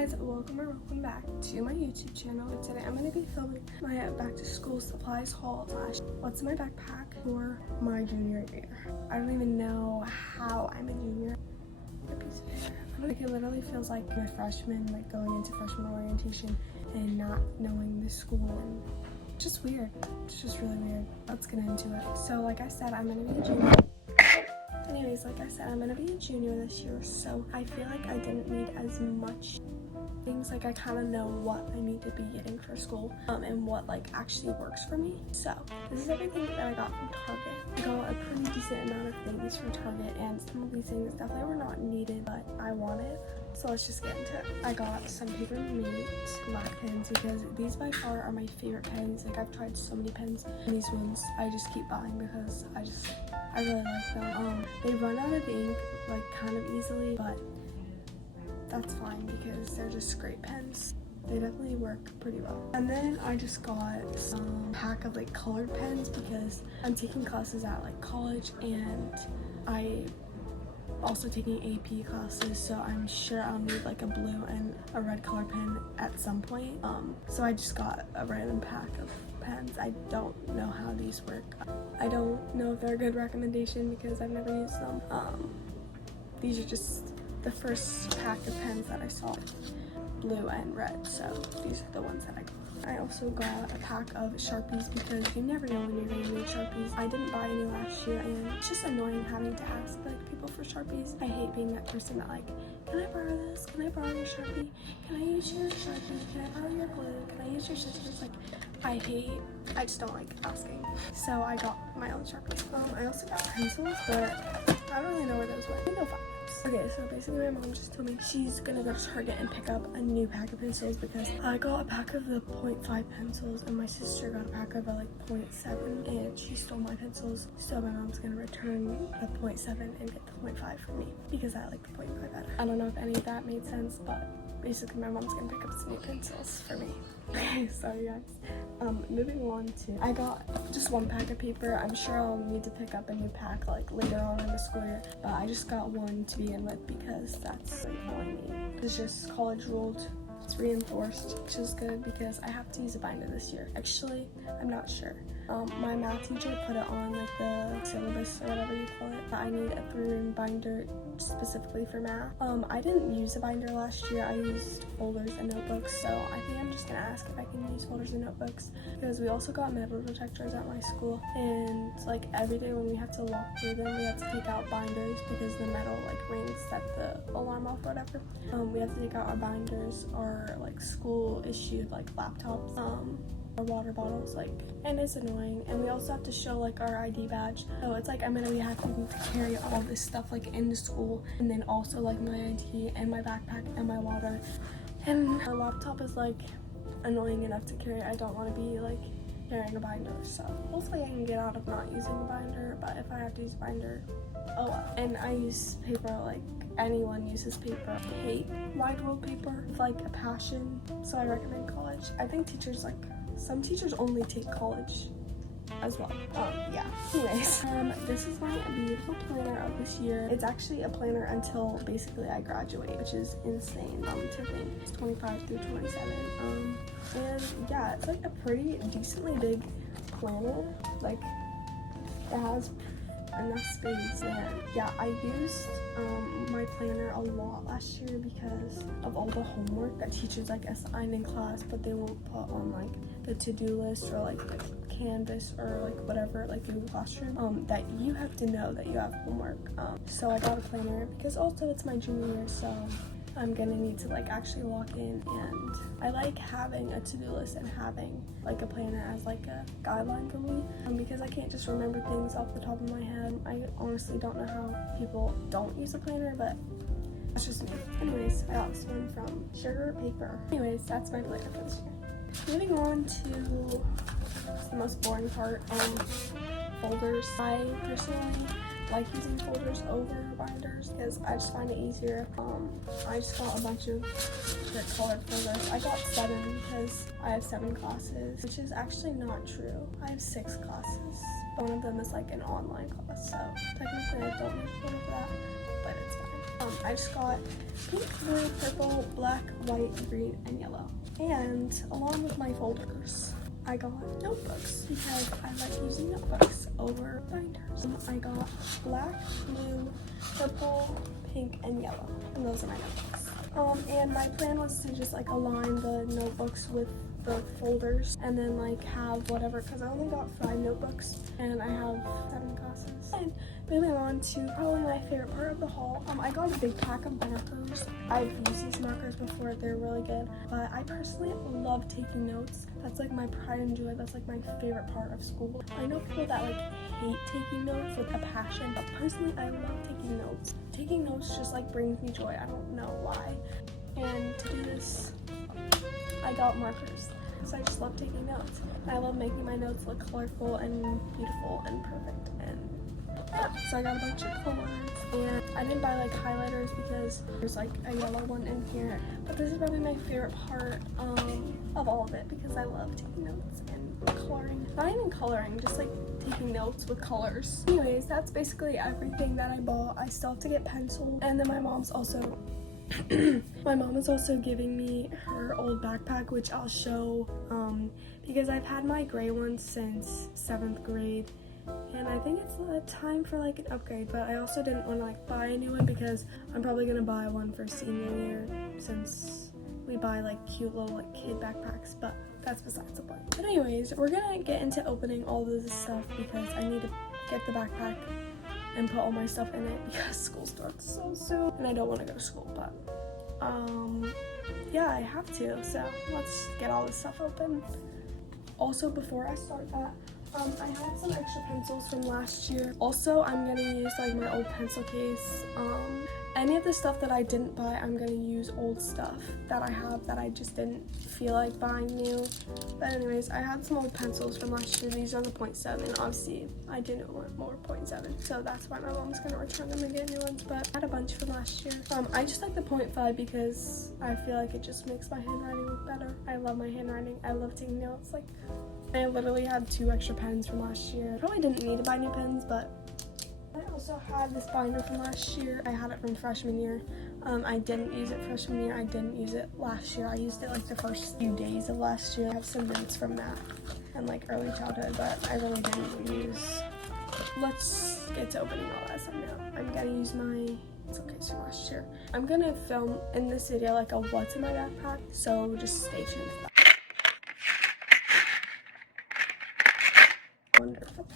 guys, welcome back to my YouTube channel. Today I'm going to be filming my back to school supplies haul / what's in my backpack for my junior year. I don't even know how I'm a junior. Like, it literally feels like a freshman, like going into freshman orientation and not knowing the school, and it's just weird. It's just really weird. Let's get into it. So like I said, I'm going to be a junior. Anyways, like I said, I'm gonna be a junior this year, so I feel like I didn't need as much things. Like, I kind of know what I need to be getting for school and what like actually works for me. So this is everything that I got from Target. I got a pretty decent amount of things from Target, and some of these things definitely were not needed, but I wanted. So let's just get into it. I got some Paper Mate black pens because these by far are my favorite pens. Like, I've tried so many pens, and these ones I just keep buying because I really like them. They run out of ink like kind of easily, but that's fine because they're just great pens. They definitely work pretty well. And then I just got some pack of like colored pens because I'm taking classes at like college, and I also taking AP classes, so I'm sure I'll need like a blue and a red color pen at some point. So I just got a random pack of pens. I don't know how these work. I don't know if they're a good recommendation because I've never used them. These are just the first pack of pens that I saw, blue and red, so these are the ones that I got. I also got a pack of Sharpies because you never know when you're going to need Sharpies. I didn't buy any last year, and it's just annoying having to ask like people for Sharpies. I hate being that person that like, can I borrow this? Can I borrow your Sharpie? Can I use your Sharpie? Can I borrow your glue? Can I use your scissors? Like, I just don't like asking. So I got my own Sharpies. I also got pencils, but I don't really know where those went. I think they'll find. Okay, so basically my mom just told me she's gonna go to Target and pick up a new pack of pencils because I got a pack of the 0.5 pencils and my sister got a pack of like 0.7, and she stole my pencils. So my mom's gonna return the 0.7 and get the 0.5 for me because I like the 0.5 better. I don't know if any of that made sense, but basically my mom's gonna pick up some new pencils for me. Okay, sorry guys. Moving on to, I got just one pack of paper. I'm sure I'll need to pick up a new pack like later on in the school year, but I just got one to begin with because that's like all I need. It's just college ruled. It's reinforced, which is good because I have to use a binder this year. Actually, I'm not sure. My math teacher put it on like the syllabus or whatever you call it, that I need a 3-ring binder specifically for math. I didn't use a binder last year. I used folders and notebooks, so I think I'm just gonna ask if I can use folders and notebooks because we also got metal detectors at my school, and like every day when we have to walk through them, we have to take out binders because the metal like rings set the alarm off or whatever. We have to take out our binders, our like school issued like laptops, our water bottles, like, and it's annoying. And we also have to show like our ID badge, so it's like I'm gonna be having to carry all this stuff like into school, and then also like my ID and my backpack and my water, and our laptop is like annoying enough to carry. I don't want to be like carrying a binder, so hopefully I can get out of not using a binder, but if I have to use a binder, oh well. And I use paper like anyone uses paper. I hate wide world paper with like a passion, so I recommend college. I think teachers, like some teachers only take college as well. Yeah. Anyways, this is my beautiful planner of this year. It's actually a planner until basically I graduate, which is insane to think. It's 25 through 27. And yeah, it's like a pretty decently big planner. Like, it has enough space, and yeah, I used my planner a lot last year because of all the homework that teachers like assign in class, but they won't put on like the to-do list or like the Canvas or like whatever, like Google Classroom, that you have to know that you have homework. So I got a planner because also it's my junior year, so I'm gonna need to like actually lock in, and I like having a to-do list and having like a planner as like a guideline for me, because I can't just remember things off the top of my head. I honestly don't know how people don't use a planner, but that's just me. Anyways, I got this one from Sugar Paper. Anyways, that's my planner for this year. Moving on to the most boring part, folders. I personally like using folders over binders because I just find it easier. I just got a bunch of different colored folders. I got 7 because I have 7 classes, which is actually not true. I have 6 classes. One of them is like an online class, so technically I don't need a folder for that, but it's fine. I I just got pink, blue, purple, black, white, green, and yellow. And along with my folders, I got notebooks because I like using notebooks over binders. I got black, blue, purple, pink, and yellow. And those are my notebooks. And my plan was to just like align the notebooks with the folders and then like have whatever, because I only got 5 notebooks and I have 7 classes. And moving on to probably my favorite part of the haul, I got a big pack of markers. I've used these markers before, they're really good, but I personally love taking notes. That's like my pride and joy. That's like my favorite part of school. I know people that like hate taking notes with a passion, but personally I love taking notes. Taking notes just like brings me joy. I don't know why. And to do this, I got markers. So I just love taking notes. I love making my notes look colorful and beautiful and perfect. And yeah, so I got a bunch of colors. And I didn't buy like highlighters because there's like a yellow one in here. But this is probably my favorite part of all of it because I love taking notes and coloring. Not even coloring, just like taking notes with colors. Anyways, that's basically everything that I bought. I still have to get pencils. And then my mom's also my mom is also giving me her old backpack, which I'll show because I've had my gray one since 7th grade and I think it's time for like an upgrade, but I also didn't want to like buy a new one because I'm probably gonna buy one for senior year since we buy like cute little like kid backpacks, but that's besides the point. But anyways, we're gonna get into opening all this stuff because I need to get the backpack and put all my stuff in it because school starts so soon and I don't want to go to school, but yeah, I have to, so let's get all this stuff open. Also, before I start that, I had some extra pencils from last year. Also, I'm gonna use like my old pencil case. Any of the stuff that I didn't buy, I'm gonna use old stuff that I have that I just didn't feel like buying new. But anyways, I had some old pencils from last year. These are the 0.7. Obviously, I didn't want more 0.7, so that's why my mom's gonna return them and get new ones. But I had a bunch from last year. I just like the 0.5 because I feel like it just makes my handwriting look better. I love my handwriting. I love taking notes. Like, I literally had 2 extra pens from last year. I probably didn't need to buy new pens, but I also had this binder from last year. I had it from freshman year. I didn't use it freshman year. I didn't use it last year. I used it like the first few days of last year. I have some notes from that and like early childhood, but I really didn't use. Let's get to opening all that stuff now. I'm gonna use my pencil case from last year. I'm gonna film in this video like a what's in my backpack, so just stay tuned for that. Wonderful.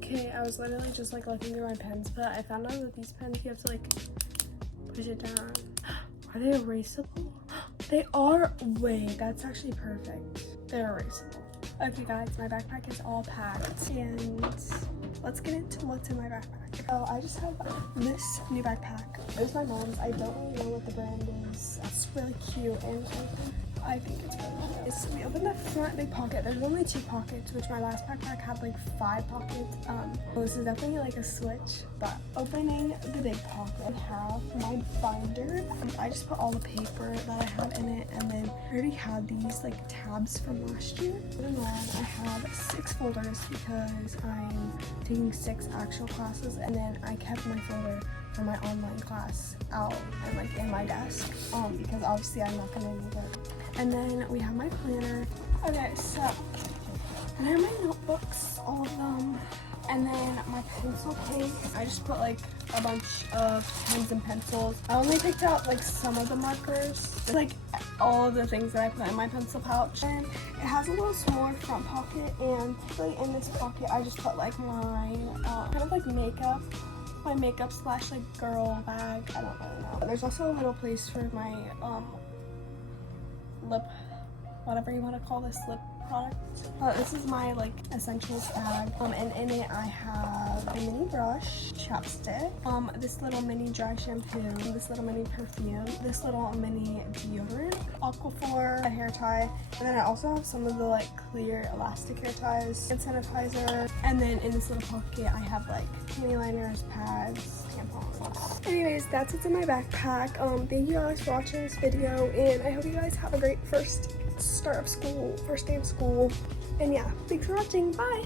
Okay, I was literally just like looking through my pens, but I found out that these pens you have to like push it down. Are they erasable? They are. Wait, that's actually perfect. They're erasable. Okay guys, my backpack is all packed and let's get into what's in my backpack. Oh, I just have this new backpack. It was my mom's. I don't really know what the brand is. It's really cute and I think it's really nice. So we opened the front big pocket. There's only 2 pockets, which my last backpack had like 5 pockets. Well, this is definitely like a switch, but opening the big pocket, I have my binder. I just put all the paper that I had in it, and then I already had these like tabs from last year. And then I have 6 folders because I'm taking 6 actual classes, and then I kept my folder for my online class out and like in my desk because obviously I'm not gonna need it. And then we have my planner. Okay, so I have my notebooks, all of them, and then my pencil case. I just put like a bunch of pens and pencils. I only picked out like some of the markers, like all of the things that I put in my pencil pouch. And it has a little smaller front pocket, and right in this pocket I just put like my kind of like makeup. My makeup / like girl bag. I don't really know. There's also a little place for my lip, whatever you want to call this, lip product. This is my like essentials bag, and in it I have a mini brush, chapstick, this little mini dry shampoo, this little mini perfume, this little mini deodorant, Aquaphor, a hair tie, and then I also have some of the like clear elastic hair ties, and sanitizer, and then in this little pocket I have like panty liners, pads, tampons. Anyways, that's what's in my backpack. Thank you guys for watching this video, and I hope you guys have a great first day of school. And yeah, thanks for watching. Bye.